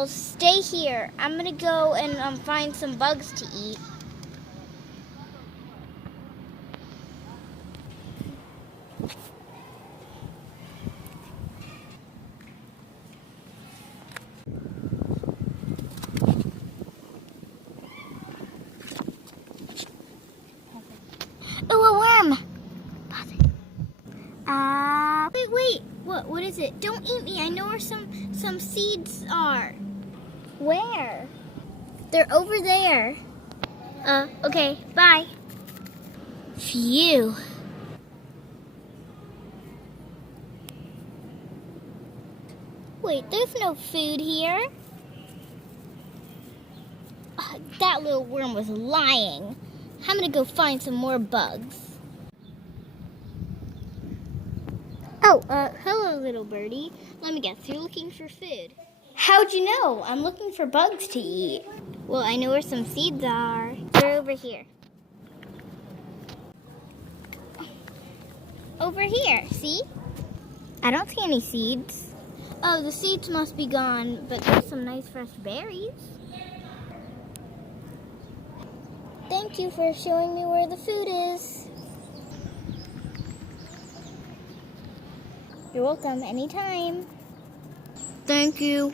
girls, stay here. I'm gonna go and find some bugs to eat. Oh, a worm! Wait. What is it? Don't eat me. I know where some seeds are. Where? They're over there. Okay, bye. Phew. Wait, there's no food here. That little worm was lying. I'm gonna go find some more bugs. Oh, hello, little birdie. Let me guess, you're looking for food. How'd you know? I'm looking for bugs to eat. Well, I know where some seeds are. They're over here. Over here, see? I don't see any seeds. Oh, the seeds must be gone, but there's some nice fresh berries. Thank you for showing me where the food is. You're welcome, anytime. Thank you.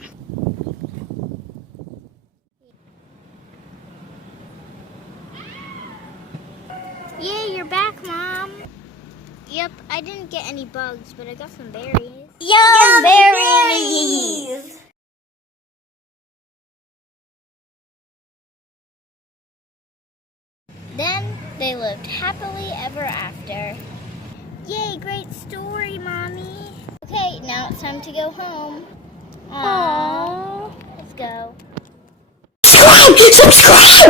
Yay, you're back, Mom. Yep, I didn't get any bugs, but I got some berries. Yum, berries! Then they lived happily ever after. Yay, great story, Mommy. Okay, now it's time to go home. Aww. Let's go. Subscribe!